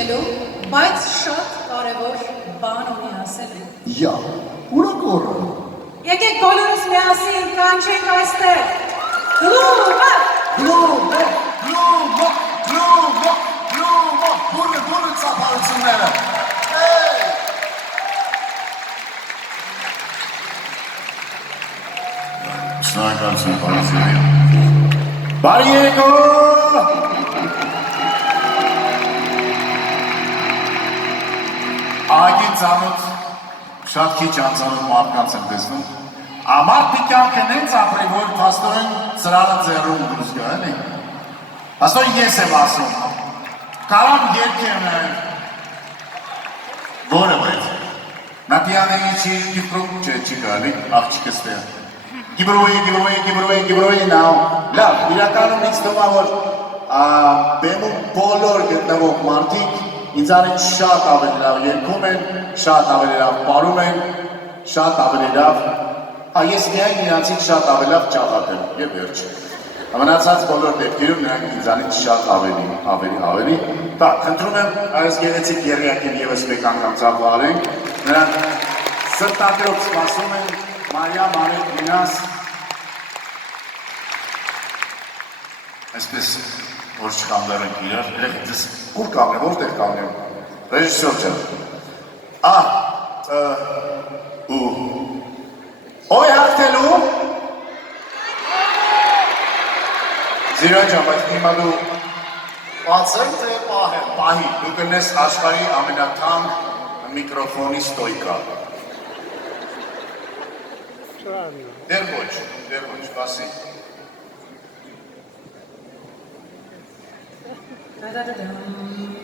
հիշելու, բայց շատ կարևոր բան ունի ասելու։ Յա, ուրա կորը։ Եկեք բոլորս միասին կանչենք այստեղ։ Գլումը, գլումը, գլումը, գլումը, գլումը, բուրը ծափարությունները։ Շնորհակալություն, պարոն։ Բարի երեկո։ Ահագին ծանոթ, շատ քիչ անծանոթ մարդկանց եմ տեսնում։ Ամառ կյանքը նենց ապրի, որ փաստորեն ծրարը ձեռում դուրս գա, էլի։ Փաստորեն ես եմ ասում։ Կարամ երկեմ որը բայց։ Նա պիանոյի չի կիպրում, չի գալի, աղջիկս վեր։ Գիբրոյի նավ։ Լավ, իրականում ինձ թվում է, որ բեմում բոլոր գտնվող մարդիկ ինձ անից շատ ավելի լավ երգում են, շատ ավելի լավ պարում են, շատ ավելի լավ, ես միայն նրանցից շատ ավելի լավ ճաղատ եմ, և վերջ։ Մնացած բոլոր դեպքերում նրանք ինձանից շատ ավելի։ Խնդրում եմ այս գեղեցիկ եղյակին ևս մեկ անգամ ծափահարենք, նրանք սրտադրող սպասում են, Մարիա, Մարեկ, Մինաս, այսպես որ չկանգնենք իրար, երեխեքս ուր կանգնեմ, որտեղ կանգնեմ, ռեժիսոր ջան, ով է հաղթելու, Զիրան ջան, բայց հիմա դու բացեմ թե պահի, դու կնես աշխարհի ամենաթանկ միկրոֆոնի ստոյկա, դեր ոչ, բասի, Da-da-da-dum.